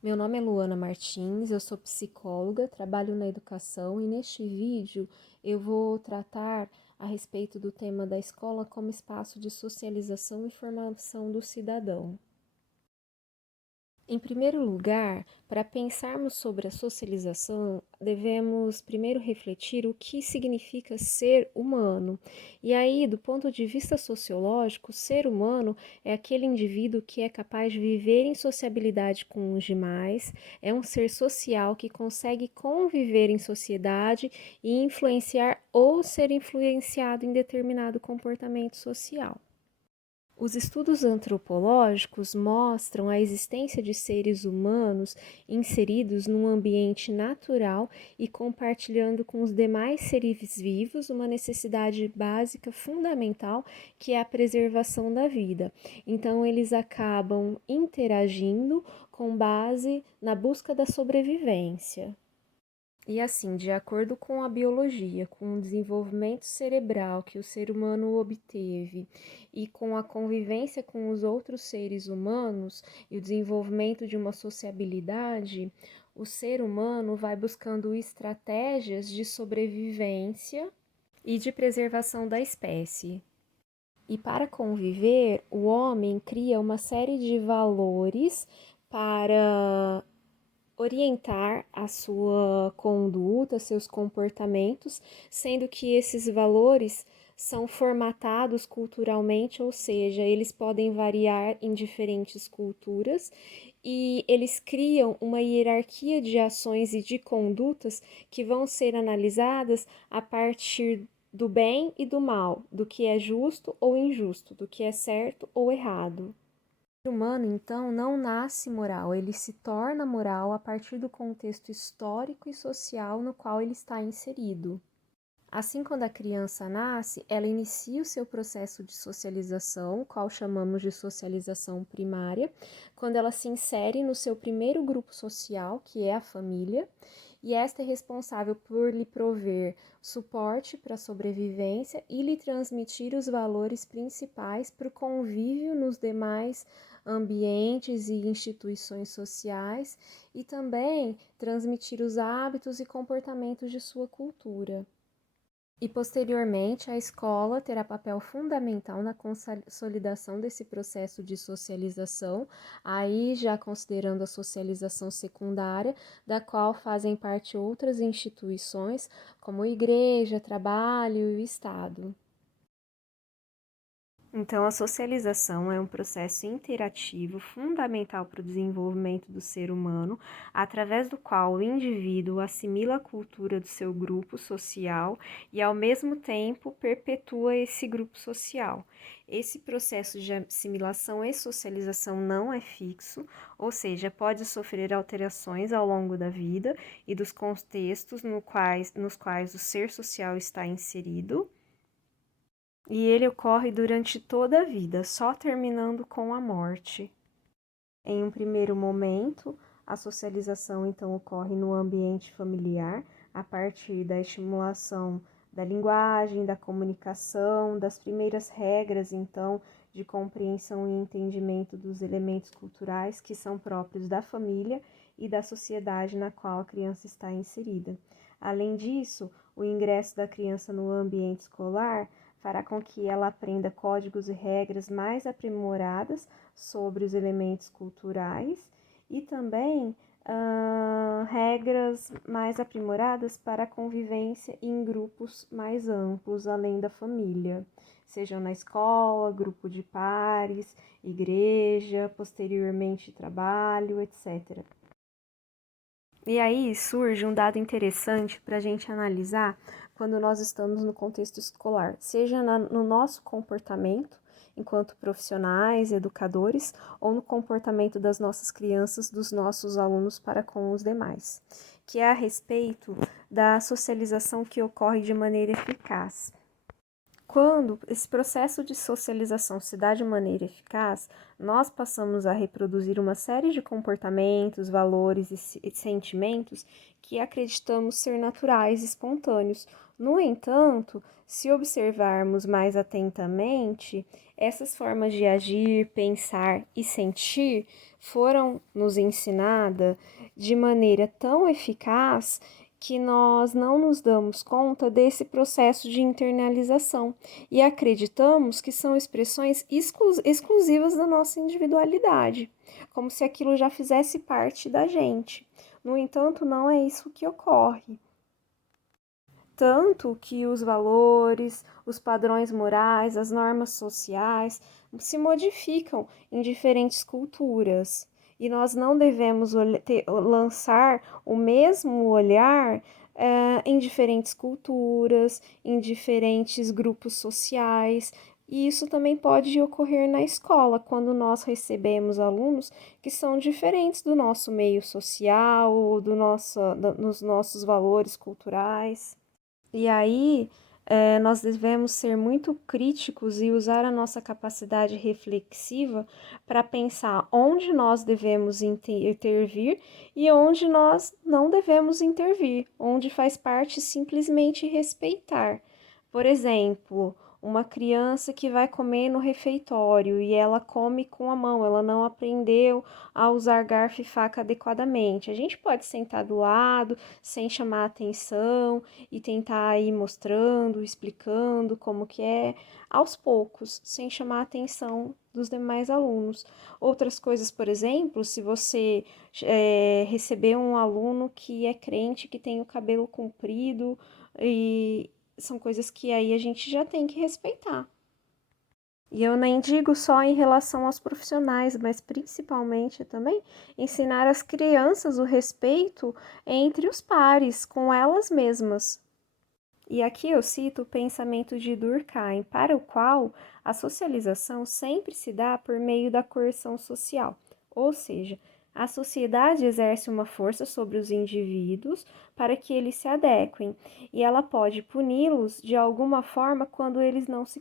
Meu nome é Luana Martins, eu sou psicóloga, trabalho na educação e neste vídeo eu vou tratar a respeito do tema da escola como espaço de socialização e formação do cidadão. Em primeiro lugar, para pensarmos sobre a socialização, devemos primeiro refletir o que significa ser humano. E aí, do ponto de vista sociológico, ser humano é aquele indivíduo que é capaz de viver em sociabilidade com os demais, é um ser social que consegue conviver em sociedade e influenciar ou ser influenciado em determinado comportamento social. Os estudos antropológicos mostram a existência de seres humanos inseridos num ambiente natural e compartilhando com os demais seres vivos uma necessidade básica fundamental, que é a preservação da vida. Então, eles acabam interagindo com base na busca da sobrevivência. E assim, de acordo com a biologia, com o desenvolvimento cerebral que o ser humano obteve e com a convivência com os outros seres humanos e o desenvolvimento de uma sociabilidade, o ser humano vai buscando estratégias de sobrevivência e de preservação da espécie. E para conviver, o homem cria uma série de valores para orientar a sua conduta, seus comportamentos, sendo que esses valores são formatados culturalmente, ou seja, eles podem variar em diferentes culturas e eles criam uma hierarquia de ações e de condutas que vão ser analisadas a partir do bem e do mal, do que é justo ou injusto, do que é certo ou errado. O ser humano, então, não nasce moral, ele se torna moral a partir do contexto histórico e social no qual ele está inserido. Assim, quando a criança nasce, ela inicia o seu processo de socialização, qual chamamos de socialização primária, quando ela se insere no seu primeiro grupo social, que é a família, e esta é responsável por lhe prover suporte para a sobrevivência e lhe transmitir os valores principais para o convívio nos demais ambientes e instituições sociais e também transmitir os hábitos e comportamentos de sua cultura. E posteriormente, a escola terá papel fundamental na consolidação desse processo de socialização, aí já considerando a socialização secundária, da qual fazem parte outras instituições, como igreja, trabalho e o Estado. Então, a socialização é um processo interativo fundamental para o desenvolvimento do ser humano, através do qual o indivíduo assimila a cultura do seu grupo social e, ao mesmo tempo, perpetua esse grupo social. Esse processo de assimilação e socialização não é fixo, ou seja, pode sofrer alterações ao longo da vida e dos contextos nos quais o ser social está inserido. E ele ocorre durante toda a vida, só terminando com a morte. Em um primeiro momento, a socialização então ocorre no ambiente familiar, a partir da estimulação da linguagem, da comunicação, das primeiras regras então de compreensão e entendimento dos elementos culturais que são próprios da família e da sociedade na qual a criança está inserida. Além disso, o ingresso da criança no ambiente escolar fará com que ela aprenda códigos e regras mais aprimoradas sobre os elementos culturais e também regras mais aprimoradas para a convivência em grupos mais amplos, além da família, sejam na escola, grupo de pares, igreja, posteriormente trabalho, etc. E aí surge um dado interessante para a gente analisar quando nós estamos no contexto escolar, seja no nosso comportamento enquanto profissionais, educadores, ou no comportamento das nossas crianças, dos nossos alunos para com os demais, que é a respeito da socialização que ocorre de maneira eficaz. Quando esse processo de socialização se dá de maneira eficaz, nós passamos a reproduzir uma série de comportamentos, valores e sentimentos que acreditamos ser naturais e espontâneos. No entanto, se observarmos mais atentamente, essas formas de agir, pensar e sentir foram nos ensinadas de maneira tão eficaz que nós não nos damos conta desse processo de internalização e acreditamos que são expressões exclusivas da nossa individualidade, como se aquilo já fizesse parte da gente. No entanto, não é isso que ocorre. Tanto que os valores, os padrões morais, as normas sociais se modificam em diferentes culturas. E nós não devemos lançar o mesmo olhar em diferentes culturas, em diferentes grupos sociais. E isso também pode ocorrer na escola, quando nós recebemos alunos que são diferentes do nosso meio social, dos nossos valores culturais. E aí, nós devemos ser muito críticos e usar a nossa capacidade reflexiva para pensar onde nós devemos intervir e onde nós não devemos intervir, onde faz parte simplesmente respeitar. Por exemplo, uma criança que vai comer no refeitório e ela come com a mão, ela não aprendeu a usar garfo e faca adequadamente. A gente pode sentar do lado, sem chamar atenção e tentar ir mostrando, explicando como que é, aos poucos, sem chamar a atenção dos demais alunos. Outras coisas, por exemplo, se você receber um aluno que é crente, que tem o cabelo comprido e são coisas que aí a gente já tem que respeitar. E eu nem digo só em relação aos profissionais, mas principalmente também ensinar as crianças o respeito entre os pares, com elas mesmas. E aqui eu cito o pensamento de Durkheim, para o qual a socialização sempre se dá por meio da coerção social, ou seja, a sociedade exerce uma força sobre os indivíduos para que eles se adequem, e ela pode puni-los de alguma forma quando eles não se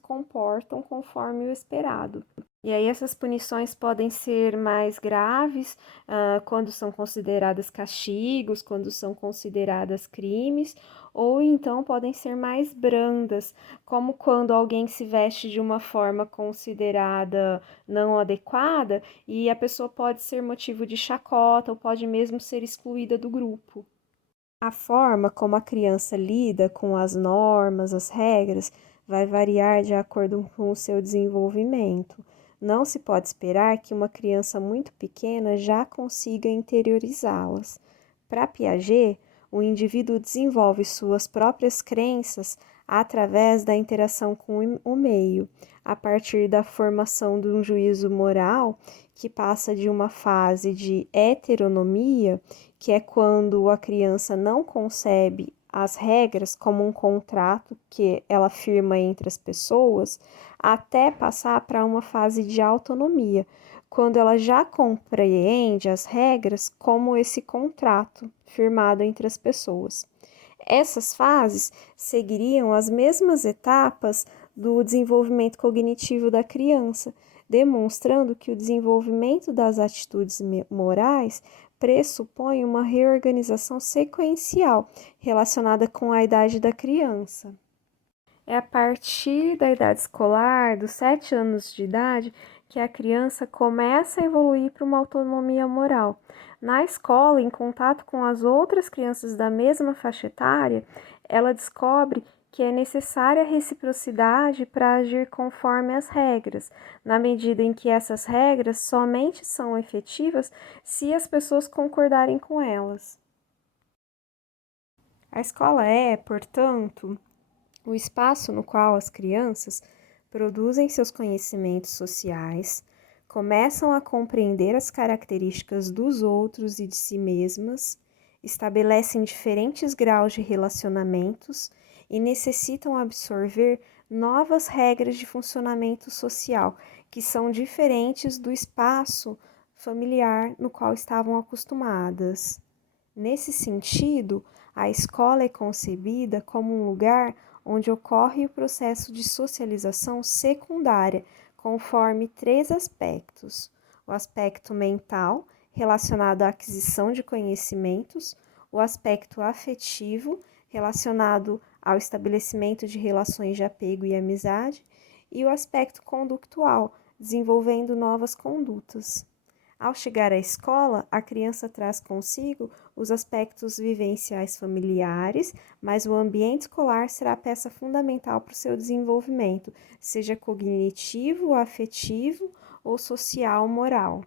comportam conforme o esperado. E aí essas punições podem ser mais graves, quando são consideradas castigos, quando são consideradas crimes, ou então podem ser mais brandas, como quando alguém se veste de uma forma considerada não adequada e a pessoa pode ser motivo de chacota ou pode mesmo ser excluída do grupo. A forma como a criança lida com as normas, as regras, vai variar de acordo com o seu desenvolvimento. Não se pode esperar que uma criança muito pequena já consiga interiorizá-las. Para Piaget, o indivíduo desenvolve suas próprias crenças através da interação com o meio, a partir da formação de um juízo moral que passa de uma fase de heteronomia, que é quando a criança não concebe as regras como um contrato que ela firma entre as pessoas, até passar para uma fase de autonomia, quando ela já compreende as regras como esse contrato firmado entre as pessoas. Essas fases seguiriam as mesmas etapas do desenvolvimento cognitivo da criança, demonstrando que o desenvolvimento das atitudes morais pressupõe uma reorganização sequencial relacionada com a idade da criança. É a partir da idade escolar, dos 7 anos de idade, que a criança começa a evoluir para uma autonomia moral. Na escola, em contato com as outras crianças da mesma faixa etária, ela descobre que é necessária a reciprocidade para agir conforme as regras, na medida em que essas regras somente são efetivas se as pessoas concordarem com elas. A escola é, portanto, o espaço no qual as crianças produzem seus conhecimentos sociais, começam a compreender as características dos outros e de si mesmas, estabelecem diferentes graus de relacionamentos e necessitam absorver novas regras de funcionamento social, que são diferentes do espaço familiar no qual estavam acostumadas. Nesse sentido, a escola é concebida como um lugar onde ocorre o processo de socialização secundária, conforme 3 aspectos: o aspecto mental, relacionado à aquisição de conhecimentos, o aspecto afetivo, relacionado ao estabelecimento de relações de apego e amizade, e o aspecto conductual, desenvolvendo novas condutas. Ao chegar à escola, a criança traz consigo os aspectos vivenciais familiares, mas o ambiente escolar será a peça fundamental para o seu desenvolvimento, seja cognitivo, afetivo ou social, moral.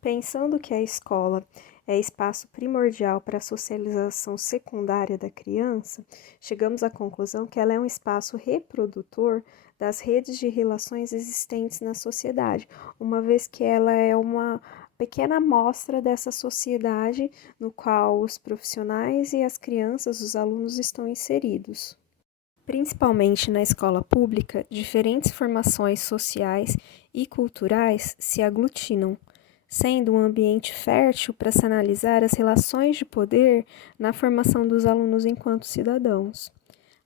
Pensando que a escola é espaço primordial para a socialização secundária da criança, chegamos à conclusão que ela é um espaço reprodutor das redes de relações existentes na sociedade, uma vez que ela é uma pequena amostra dessa sociedade no qual os profissionais e as crianças, os alunos estão inseridos. Principalmente na escola pública, diferentes formações sociais e culturais se aglutinam, sendo um ambiente fértil para se analisar as relações de poder na formação dos alunos enquanto cidadãos.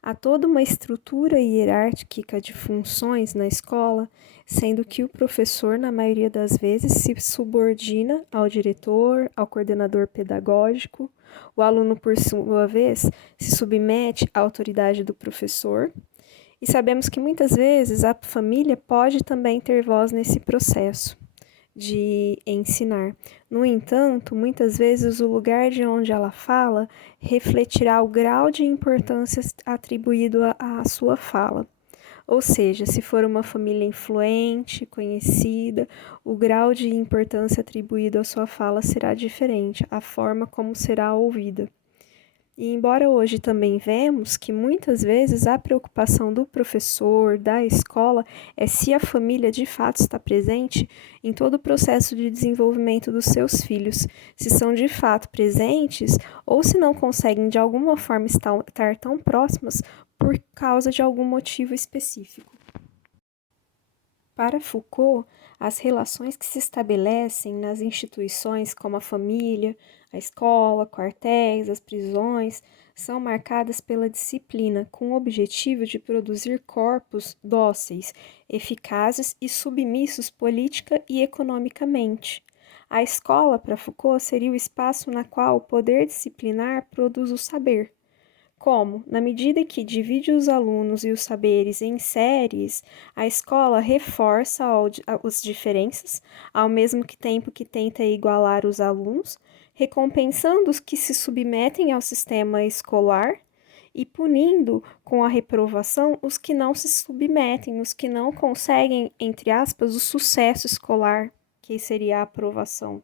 Há toda uma estrutura hierárquica de funções na escola, sendo que o professor, na maioria das vezes, se subordina ao diretor, ao coordenador pedagógico. O aluno, por sua vez, se submete à autoridade do professor. E sabemos que muitas vezes a família pode também ter voz nesse processo de ensinar. No entanto, muitas vezes o lugar de onde ela fala refletirá o grau de importância atribuído à sua fala. Ou seja, se for uma família influente, conhecida, o grau de importância atribuído à sua fala será diferente, a forma como será ouvida. E embora hoje também vemos que muitas vezes a preocupação do professor, da escola, é se a família de fato está presente em todo o processo de desenvolvimento dos seus filhos, se são de fato presentes ou se não conseguem de alguma forma estar tão próximas por causa de algum motivo específico. Para Foucault, as relações que se estabelecem nas instituições como a família, a escola, quartéis, as prisões, são marcadas pela disciplina, com o objetivo de produzir corpos dóceis, eficazes e submissos política e economicamente. A escola, para Foucault, seria o espaço na qual o poder disciplinar produz o saber. Como, na medida que divide os alunos e os saberes em séries, a escola reforça as diferenças, ao mesmo tempo que tenta igualar os alunos, recompensando os que se submetem ao sistema escolar e punindo com a reprovação os que não se submetem, os que não conseguem, entre aspas, o sucesso escolar, que seria a aprovação.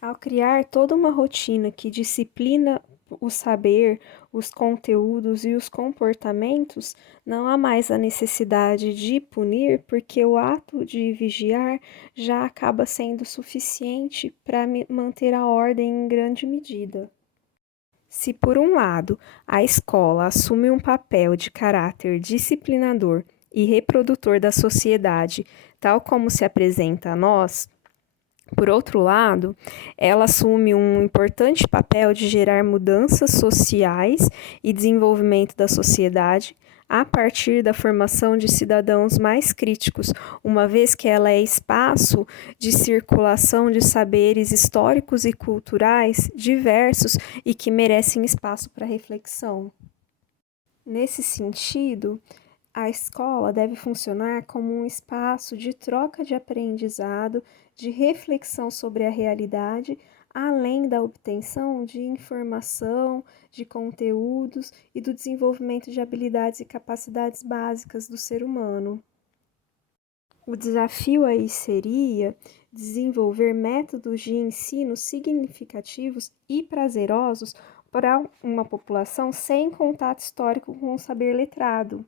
Ao criar toda uma rotina que disciplina o saber, os conteúdos e os comportamentos, não há mais a necessidade de punir, porque o ato de vigiar já acaba sendo suficiente para manter a ordem em grande medida. Se, por um lado, a escola assume um papel de caráter disciplinador e reprodutor da sociedade, tal como se apresenta a nós, por outro lado, ela assume um importante papel de gerar mudanças sociais e desenvolvimento da sociedade a partir da formação de cidadãos mais críticos, uma vez que ela é espaço de circulação de saberes históricos e culturais diversos e que merecem espaço para reflexão. Nesse sentido, a escola deve funcionar como um espaço de troca de aprendizado, de reflexão sobre a realidade, além da obtenção de informação, de conteúdos e do desenvolvimento de habilidades e capacidades básicas do ser humano. O desafio aí seria desenvolver métodos de ensino significativos e prazerosos para uma população sem contato histórico com o saber letrado.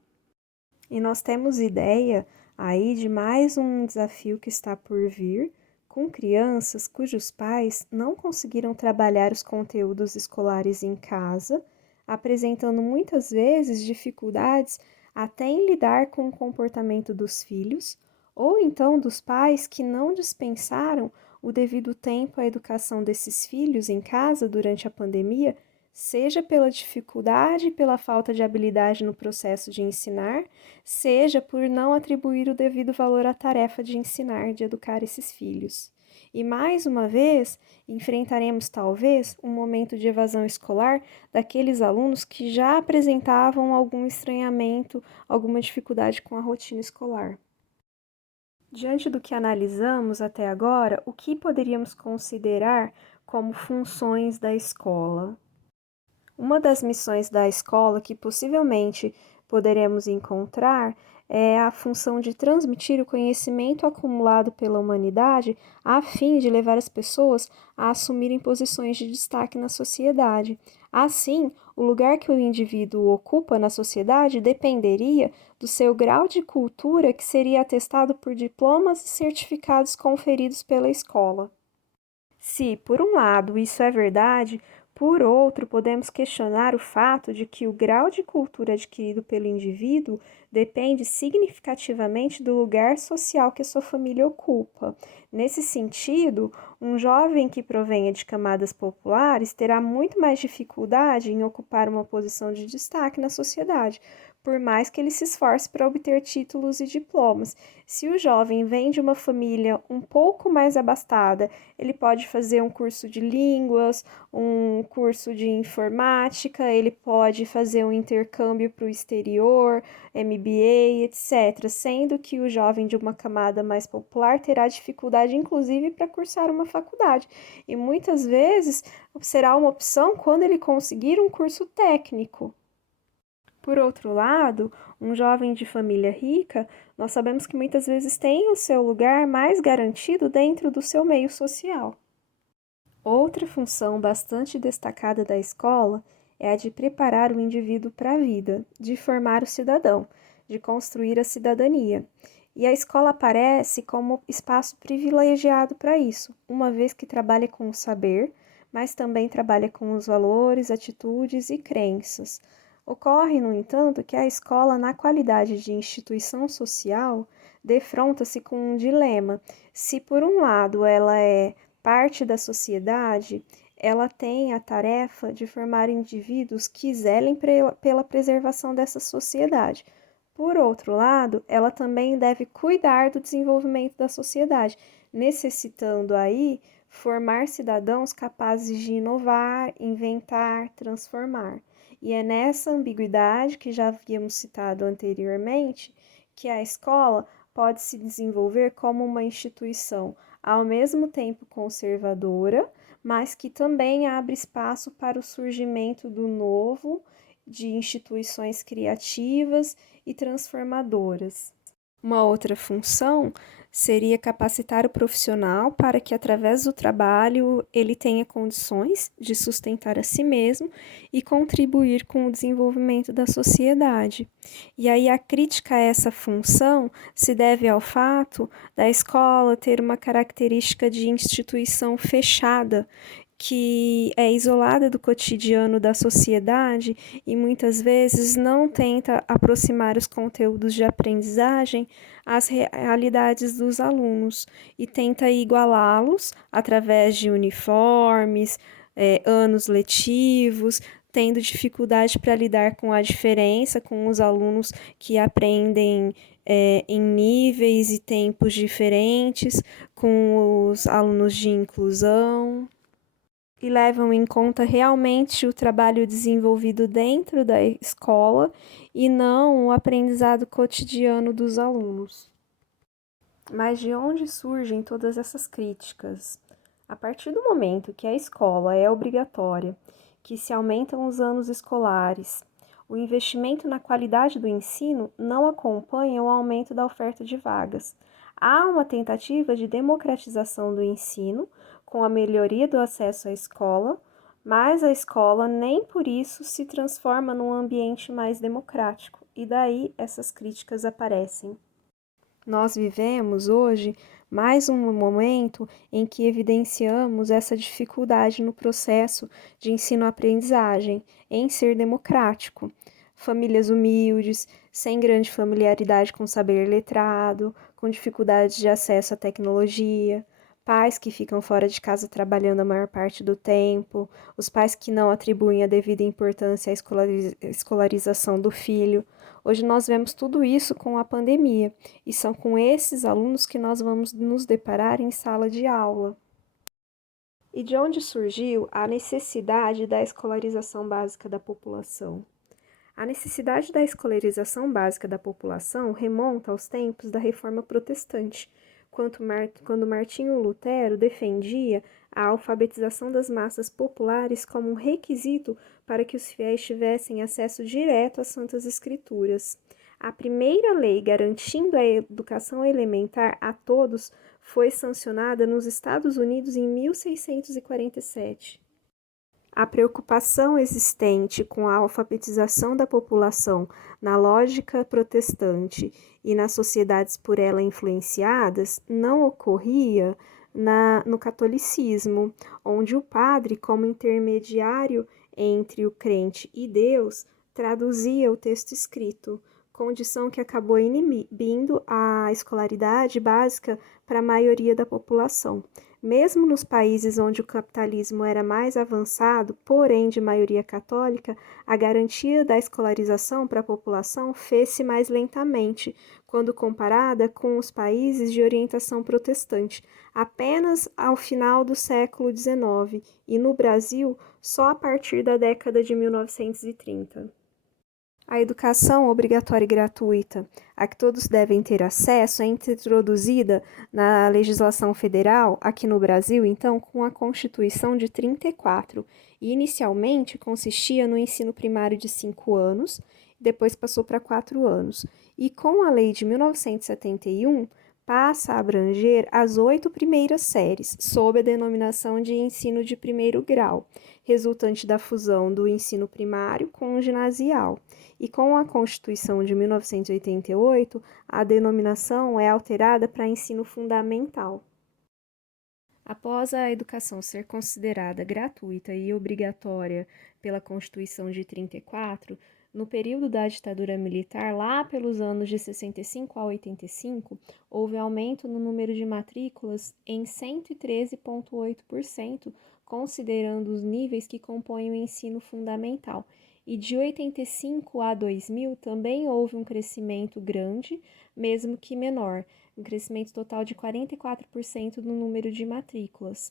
E nós temos ideia aí de mais um desafio que está por vir, com crianças cujos pais não conseguiram trabalhar os conteúdos escolares em casa, apresentando muitas vezes dificuldades até em lidar com o comportamento dos filhos, ou então dos pais que não dispensaram o devido tempo à educação desses filhos em casa durante a pandemia, seja pela dificuldade e pela falta de habilidade no processo de ensinar, seja por não atribuir o devido valor à tarefa de ensinar, de educar esses filhos. E mais uma vez, enfrentaremos talvez um momento de evasão escolar daqueles alunos que já apresentavam algum estranhamento, alguma dificuldade com a rotina escolar. Diante do que analisamos até agora, o que poderíamos considerar como funções da escola? Uma das missões da escola que possivelmente poderemos encontrar é a função de transmitir o conhecimento acumulado pela humanidade a fim de levar as pessoas a assumirem posições de destaque na sociedade. Assim, o lugar que o indivíduo ocupa na sociedade dependeria do seu grau de cultura, que seria atestado por diplomas e certificados conferidos pela escola. Se, por um lado, isso é verdade, por outro, podemos questionar o fato de que o grau de cultura adquirido pelo indivíduo depende significativamente do lugar social que a sua família ocupa. Nesse sentido, um jovem que provenha de camadas populares terá muito mais dificuldade em ocupar uma posição de destaque na sociedade, por mais que ele se esforce para obter títulos e diplomas. Se o jovem vem de uma família um pouco mais abastada, ele pode fazer um curso de línguas, um curso de informática, ele pode fazer um intercâmbio para o exterior, MBA, etc., sendo que o jovem de uma camada mais popular terá dificuldade, inclusive, para cursar uma faculdade. E muitas vezes será uma opção quando ele conseguir um curso técnico. Por outro lado, um jovem de família rica, nós sabemos que muitas vezes tem o seu lugar mais garantido dentro do seu meio social. Outra função bastante destacada da escola é a de preparar o indivíduo para a vida, de formar o cidadão, de construir a cidadania. E a escola aparece como espaço privilegiado para isso, uma vez que trabalha com o saber, mas também trabalha com os valores, atitudes e crenças. Ocorre, no entanto, que a escola, na qualidade de instituição social, defronta-se com um dilema. Se, por um lado, ela é parte da sociedade, ela tem a tarefa de formar indivíduos que zelem pela preservação dessa sociedade. Por outro lado, ela também deve cuidar do desenvolvimento da sociedade, necessitando aí formar cidadãos capazes de inovar, inventar, transformar. E é nessa ambiguidade que já havíamos citado anteriormente que a escola pode se desenvolver como uma instituição ao mesmo tempo conservadora, mas que também abre espaço para o surgimento do novo, de instituições criativas e transformadoras. Uma outra função seria capacitar o profissional para que, através do trabalho, ele tenha condições de sustentar a si mesmo e contribuir com o desenvolvimento da sociedade. E aí a crítica a essa função se deve ao fato da escola ter uma característica de instituição fechada, que é isolada do cotidiano da sociedade e muitas vezes não tenta aproximar os conteúdos de aprendizagem às realidades dos alunos e tenta igualá-los através de uniformes, anos letivos, tendo dificuldade para lidar com a diferença, com os alunos que aprendem em níveis e tempos diferentes, com os alunos de inclusão e levam em conta realmente o trabalho desenvolvido dentro da escola e não o aprendizado cotidiano dos alunos. Mas de onde surgem todas essas críticas? A partir do momento que a escola é obrigatória, que se aumentam os anos escolares, o investimento na qualidade do ensino não acompanha o aumento da oferta de vagas. Há uma tentativa de democratização do ensino, com a melhoria do acesso à escola, mas a escola nem por isso se transforma num ambiente mais democrático, e daí essas críticas aparecem. Nós vivemos hoje mais um momento em que evidenciamos essa dificuldade no processo de ensino-aprendizagem em ser democrático. Famílias humildes, sem grande familiaridade com o saber letrado, com dificuldades de acesso à tecnologia, pais que ficam fora de casa trabalhando a maior parte do tempo, os pais que não atribuem a devida importância à escolarização do filho. Hoje nós vemos tudo isso com a pandemia, e são com esses alunos que nós vamos nos deparar em sala de aula. E de onde surgiu a necessidade da escolarização básica da população? A necessidade da escolarização básica da população remonta aos tempos da Reforma Protestante, quando Martinho Lutero defendia a alfabetização das massas populares como um requisito para que os fiéis tivessem acesso direto às Santas Escrituras. A primeira lei garantindo a educação elementar a todos foi sancionada nos Estados Unidos em 1647. A preocupação existente com a alfabetização da população na lógica protestante e nas sociedades por ela influenciadas não ocorria no catolicismo, onde o padre, como intermediário entre o crente e Deus, traduzia o texto escrito, condição que acabou inibindo a escolaridade básica para a maioria da população. Mesmo nos países onde o capitalismo era mais avançado, porém de maioria católica, a garantia da escolarização para a população fez-se mais lentamente, quando comparada com os países de orientação protestante, apenas ao final do século XIX e no Brasil só a partir da década de 1930. A educação obrigatória e gratuita, a que todos devem ter acesso, é introduzida na legislação federal, aqui no Brasil, então, com a Constituição de 34, e inicialmente consistia no ensino primário de 5 anos, depois passou para 4 anos, e com a lei de 1971, passa a abranger as 8 primeiras séries, sob a denominação de ensino de primeiro grau, resultante da fusão do ensino primário com o ginasial. E com a Constituição de 1988, a denominação é alterada para ensino fundamental. Após a educação ser considerada gratuita e obrigatória pela Constituição de 34, no período da ditadura militar, lá pelos anos de 65 a 85, houve aumento no número de matrículas em 113,8%, considerando os níveis que compõem o ensino fundamental. E de 85 a 2000 também houve um crescimento grande, mesmo que menor, um crescimento total de 44% no número de matrículas.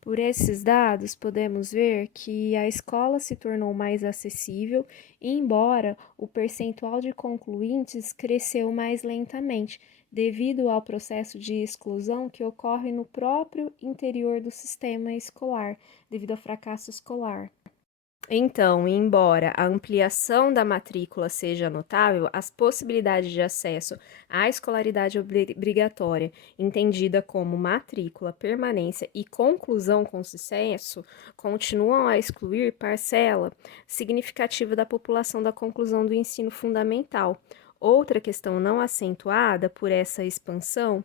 Por esses dados, podemos ver que a escola se tornou mais acessível, embora o percentual de concluintes cresceu mais lentamente, devido ao processo de exclusão que ocorre no próprio interior do sistema escolar, devido ao fracasso escolar. Então, embora a ampliação da matrícula seja notável, as possibilidades de acesso à escolaridade obrigatória, entendida como matrícula, permanência e conclusão com sucesso, continuam a excluir parcela significativa da população da conclusão do ensino fundamental. Outra questão não acentuada por essa expansão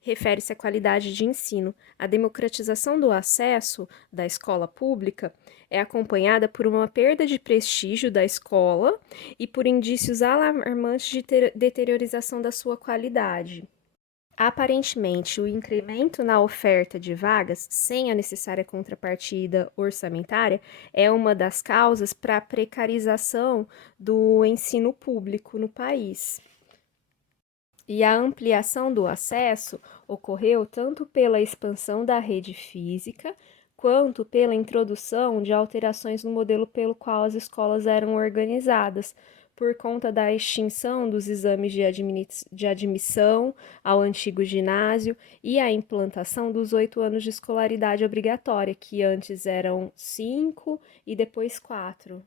refere-se à qualidade de ensino. A democratização do acesso da escola pública é acompanhada por uma perda de prestígio da escola e por indícios alarmantes de deteriorização da sua qualidade. Aparentemente, o incremento na oferta de vagas, sem a necessária contrapartida orçamentária, é uma das causas para a precarização do ensino público no país. E a ampliação do acesso ocorreu tanto pela expansão da rede física, quanto pela introdução de alterações no modelo pelo qual as escolas eram organizadas, por conta da extinção dos exames de admissão ao antigo ginásio e a implantação dos 8 anos de escolaridade obrigatória, que antes eram 5 e depois 4.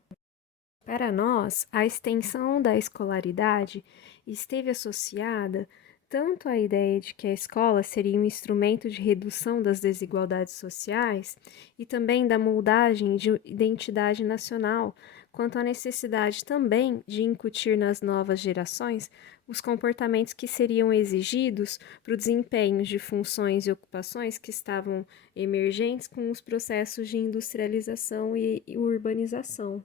Para nós, a extensão da escolaridade esteve associada tanto à ideia de que a escola seria um instrumento de redução das desigualdades sociais e também da moldagem de identidade nacional, quanto à necessidade também de incutir nas novas gerações os comportamentos que seriam exigidos para o desempenho de funções e ocupações que estavam emergentes com os processos de industrialização e urbanização.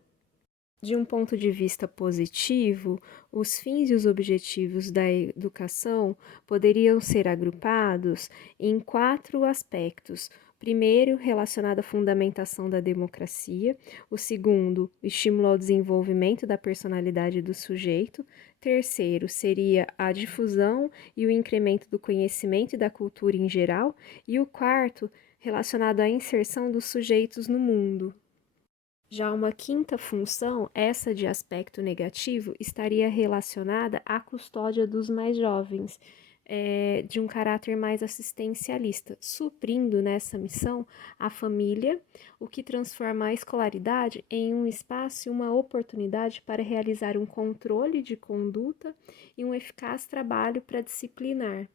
De um ponto de vista positivo, os fins e os objetivos da educação poderiam ser agrupados em 4 aspectos. Primeiro, relacionado à fundamentação da democracia. O segundo, o estímulo ao desenvolvimento da personalidade do sujeito. Terceiro, seria a difusão e o incremento do conhecimento e da cultura em geral. E o quarto, relacionado à inserção dos sujeitos no mundo. Já uma quinta função, essa de aspecto negativo, estaria relacionada à custódia dos mais jovens, de um caráter mais assistencialista, suprindo nessa missão a família, o que transforma a escolaridade em um espaço e uma oportunidade para realizar um controle de conduta e um eficaz trabalho para disciplinar.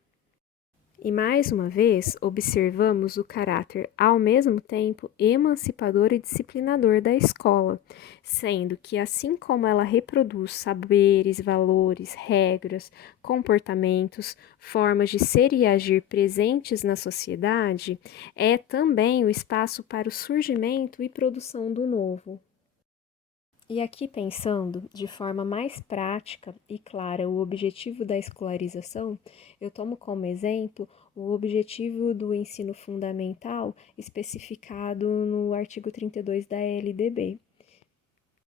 E mais uma vez, observamos o caráter ao mesmo tempo emancipador e disciplinador da escola, sendo que, assim como ela reproduz saberes, valores, regras, comportamentos, formas de ser e agir presentes na sociedade, é também o espaço para o surgimento e produção do novo. E aqui pensando de forma mais prática e clara o objetivo da escolarização, eu tomo como exemplo o objetivo do ensino fundamental especificado no artigo 32 da LDB.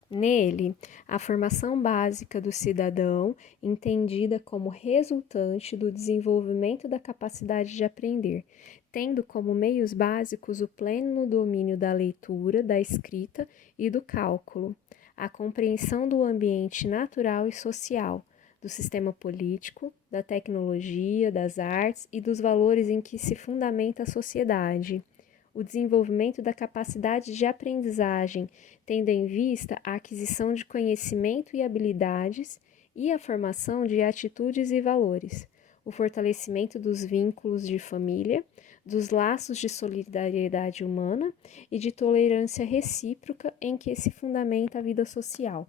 Nele, a formação básica do cidadão, entendida como resultante do desenvolvimento da capacidade de aprender, tendo como meios básicos o pleno domínio da leitura, da escrita e do cálculo, a compreensão do ambiente natural e social, do sistema político, da tecnologia, das artes e dos valores em que se fundamenta a sociedade, o desenvolvimento da capacidade de aprendizagem, tendo em vista a aquisição de conhecimento e habilidades e a formação de atitudes e valores, o fortalecimento dos vínculos de família, dos laços de solidariedade humana e de tolerância recíproca em que se fundamenta a vida social.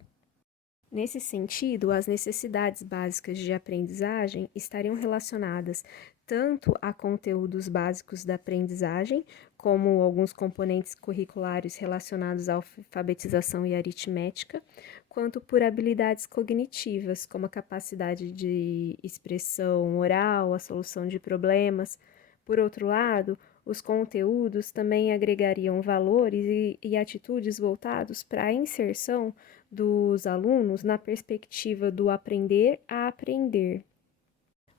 Nesse sentido, as necessidades básicas de aprendizagem estariam relacionadas tanto a conteúdos básicos da aprendizagem, como alguns componentes curriculares relacionados à alfabetização e aritmética, quanto por habilidades cognitivas, como a capacidade de expressão oral, a solução de problemas. Por outro lado, os conteúdos também agregariam valores e atitudes voltados para a inserção dos alunos na perspectiva do aprender a aprender.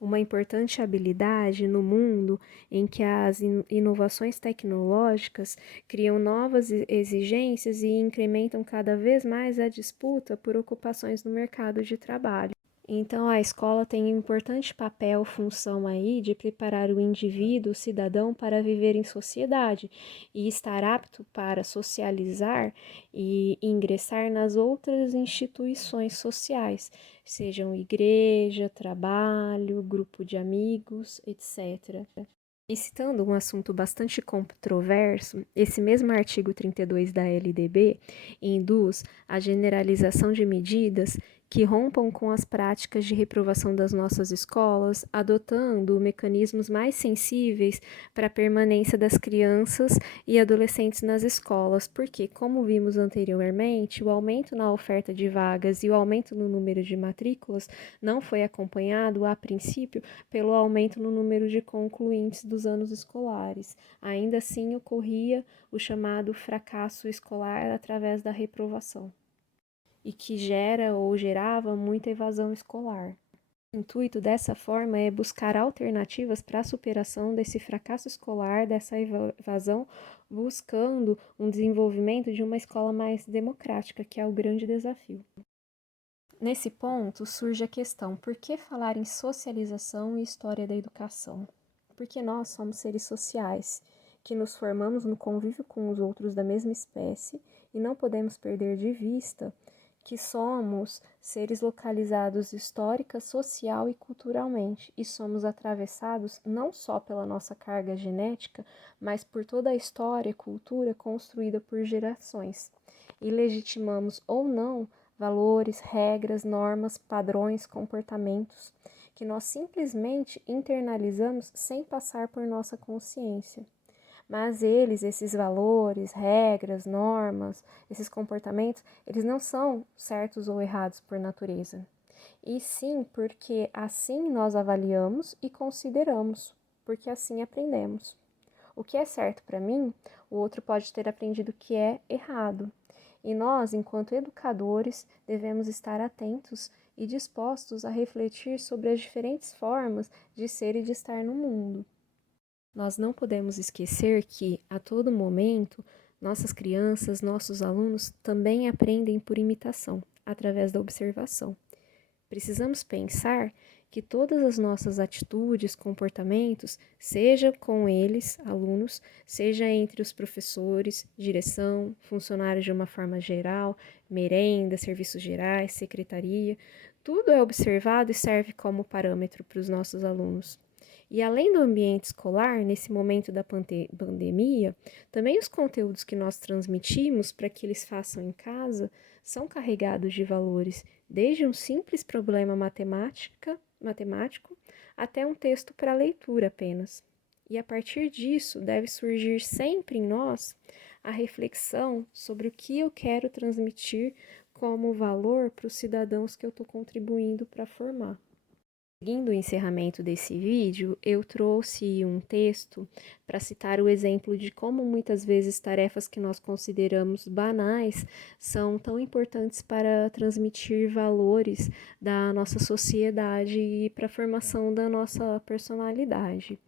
Uma importante habilidade no mundo em que as inovações tecnológicas criam novas exigências e incrementam cada vez mais a disputa por ocupações no mercado de trabalho. Então, a escola tem um importante papel, função aí de preparar o indivíduo, o cidadão, para viver em sociedade e estar apto para socializar e ingressar nas outras instituições sociais, sejam igreja, trabalho, grupo de amigos, etc. E citando um assunto bastante controverso, esse mesmo artigo 32 da LDB induz a generalização de medidas que rompam com as práticas de reprovação das nossas escolas, adotando mecanismos mais sensíveis para a permanência das crianças e adolescentes nas escolas, porque, como vimos anteriormente, o aumento na oferta de vagas e o aumento no número de matrículas não foi acompanhado, a princípio, pelo aumento no número de concluintes dos anos escolares. Ainda assim, ocorria o chamado fracasso escolar através da reprovação, e que gera ou gerava muita evasão escolar. O intuito dessa forma é buscar alternativas para a superação desse fracasso escolar, dessa evasão, buscando um desenvolvimento de uma escola mais democrática, que é o grande desafio. Nesse ponto surge a questão: por que falar em socialização e história da educação? Porque nós somos seres sociais, que nos formamos no convívio com os outros da mesma espécie e não podemos perder de vista que somos seres localizados histórica, social e culturalmente, e somos atravessados não só pela nossa carga genética, mas por toda a história e cultura construída por gerações. E legitimamos ou não valores, regras, normas, padrões, comportamentos que nós simplesmente internalizamos sem passar por nossa consciência. Mas esses valores, regras, normas, esses comportamentos, eles não são certos ou errados por natureza. E sim porque assim nós avaliamos e consideramos, porque assim aprendemos. O que é certo para mim, o outro pode ter aprendido que é errado. E nós, enquanto educadores, devemos estar atentos e dispostos a refletir sobre as diferentes formas de ser e de estar no mundo. Nós não podemos esquecer que, a todo momento, nossas crianças, nossos alunos também aprendem por imitação, através da observação. Precisamos pensar que todas as nossas atitudes, comportamentos, seja com eles, alunos, seja entre os professores, direção, funcionários de uma forma geral, merenda, serviços gerais, secretaria, tudo é observado e serve como parâmetro para os nossos alunos. E além do ambiente escolar, nesse momento da pandemia, também os conteúdos que nós transmitimos para que eles façam em casa são carregados de valores, desde um simples problema matemático até um texto para leitura apenas. E a partir disso, deve surgir sempre em nós a reflexão sobre o que eu quero transmitir como valor para os cidadãos que eu estou contribuindo para formar. Seguindo o encerramento desse vídeo, eu trouxe um texto para citar o exemplo de como muitas vezes tarefas que nós consideramos banais são tão importantes para transmitir valores da nossa sociedade e para a formação da nossa personalidade.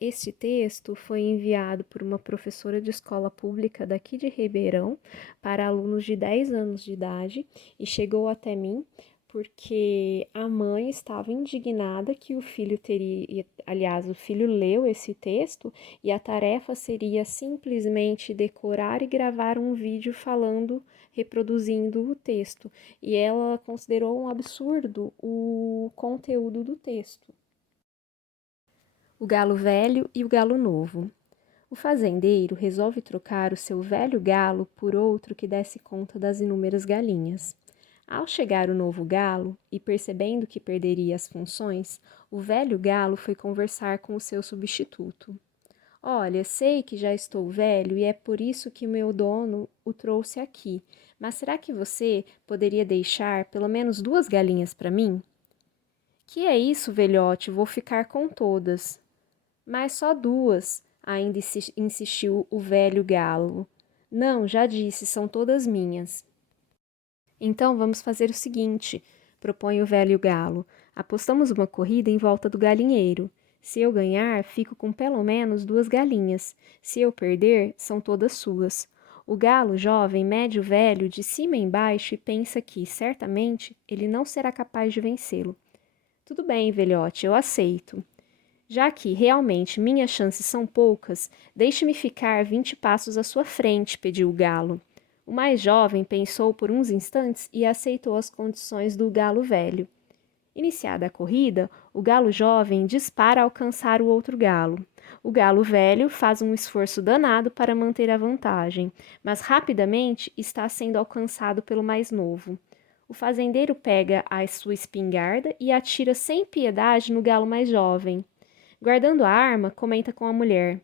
Este texto foi enviado por uma professora de escola pública daqui de Ribeirão para alunos de 10 anos de idade e chegou até mim porque a mãe estava indignada que o filho teria, aliás, o filho leu esse texto e a tarefa seria simplesmente decorar e gravar um vídeo falando, reproduzindo o texto. E ela considerou um absurdo o conteúdo do texto. O galo velho e o galo novo. O fazendeiro resolve trocar o seu velho galo por outro que desse conta das inúmeras galinhas. Ao chegar o novo galo, e percebendo que perderia as funções, o velho galo foi conversar com o seu substituto. Olha, sei que já estou velho e é por isso que meu dono o trouxe aqui, mas será que você poderia deixar pelo menos 2 galinhas para mim? Que é isso, velhote, vou ficar com todas. Mas só 2, ainda insistiu o velho galo. Não, já disse, são todas minhas. Então vamos fazer o seguinte, propõe o velho galo. Apostamos uma corrida em volta do galinheiro. Se eu ganhar, fico com pelo menos 2 galinhas. Se eu perder, são todas suas. O galo jovem mede o velho de cima embaixo e pensa que, certamente, ele não será capaz de vencê-lo. Tudo bem, velhote, eu aceito. Já que realmente minhas chances são poucas, deixe-me ficar 20 passos à sua frente, pediu o galo. O mais jovem pensou por uns instantes e aceitou as condições do galo velho. Iniciada a corrida, o galo jovem dispara a alcançar o outro galo. O galo velho faz um esforço danado para manter a vantagem, mas rapidamente está sendo alcançado pelo mais novo. O fazendeiro pega a sua espingarda e atira sem piedade no galo mais jovem. Guardando a arma, comenta com a mulher.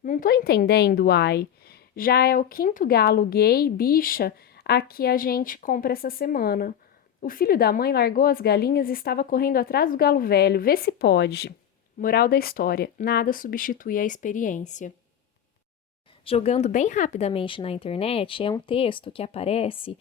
Não tô entendendo, ai. Já é o 5º galo gay, bicha, a que a gente compra essa semana. O filho da mãe largou as galinhas e estava correndo atrás do galo velho. Vê se pode. Moral da história: nada substitui a experiência. Jogando bem rapidamente na internet, é um texto que aparece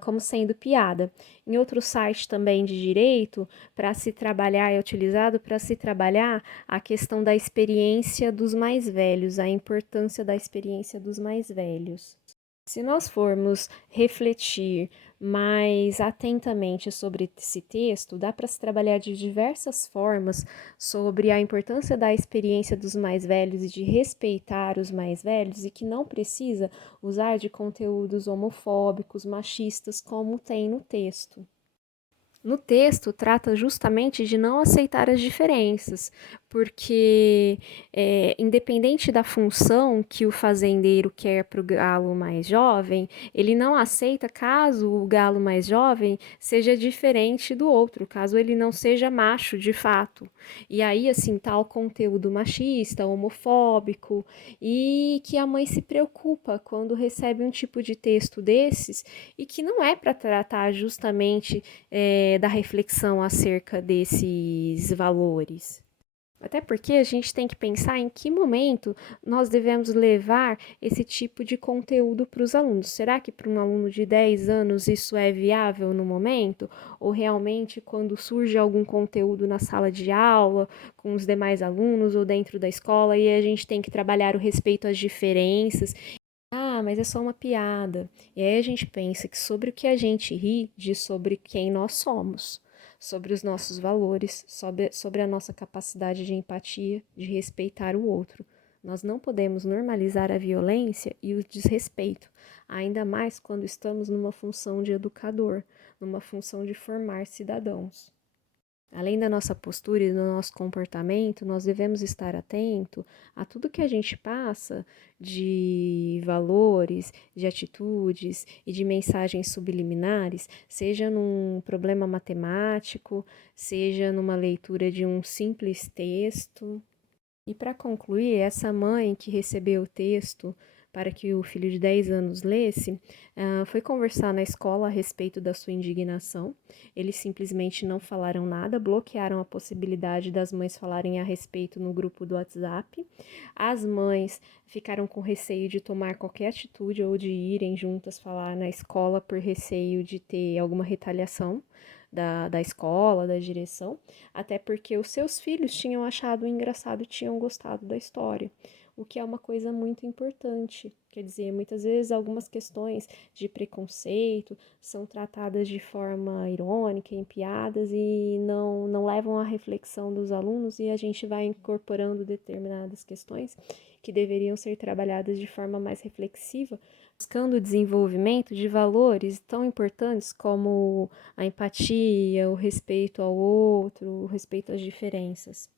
como sendo piada. Em outro site também de direito, para se trabalhar, é utilizado para se trabalhar a questão da experiência dos mais velhos, a importância da experiência dos mais velhos. Se nós formos refletir mais atentamente sobre esse texto, dá para se trabalhar de diversas formas sobre a importância da experiência dos mais velhos e de respeitar os mais velhos e que não precisa usar de conteúdos homofóbicos, machistas, como tem no texto. No texto, trata justamente de não aceitar as diferenças, porque, independente da função que o fazendeiro quer para o galo mais jovem, ele não aceita caso o galo mais jovem seja diferente do outro, caso ele não seja macho de fato. E aí, assim, tá o conteúdo machista, homofóbico, e que a mãe se preocupa quando recebe um tipo de texto desses e que não é para tratar justamente da reflexão acerca desses valores. Até porque a gente tem que pensar em que momento nós devemos levar esse tipo de conteúdo para os alunos. Será que para um aluno de 10 anos isso é viável no momento? Ou realmente quando surge algum conteúdo na sala de aula, com os demais alunos ou dentro da escola, e a gente tem que trabalhar o respeito às diferenças? Ah, mas é só uma piada. E aí a gente pensa que sobre o que a gente ri, diz sobre quem nós somos. sobre os nossos valores, sobre a nossa capacidade de empatia, de respeitar o outro. Nós não podemos normalizar a violência e o desrespeito, ainda mais quando estamos numa função de educador, numa função de formar cidadãos. Além da nossa postura e do nosso comportamento, nós devemos estar atento a tudo que a gente passa de valores, de atitudes e de mensagens subliminares, seja num problema matemático, seja numa leitura de um simples texto. E para concluir, essa mãe que recebeu o texto para que o filho de 10 anos lesse, foi conversar na escola a respeito da sua indignação. Eles simplesmente não falaram nada, bloquearam a possibilidade das mães falarem a respeito no grupo do WhatsApp. As mães ficaram com receio de tomar qualquer atitude ou de irem juntas falar na escola por receio de ter alguma retaliação da escola, da direção, até porque os seus filhos tinham achado engraçado e tinham gostado da história, o que é uma coisa muito importante. Quer dizer, muitas vezes algumas questões de preconceito são tratadas de forma irônica, em piadas, e não levam à reflexão dos alunos, e a gente vai incorporando determinadas questões que deveriam ser trabalhadas de forma mais reflexiva, buscando o desenvolvimento de valores tão importantes como a empatia, o respeito ao outro, o respeito às diferenças.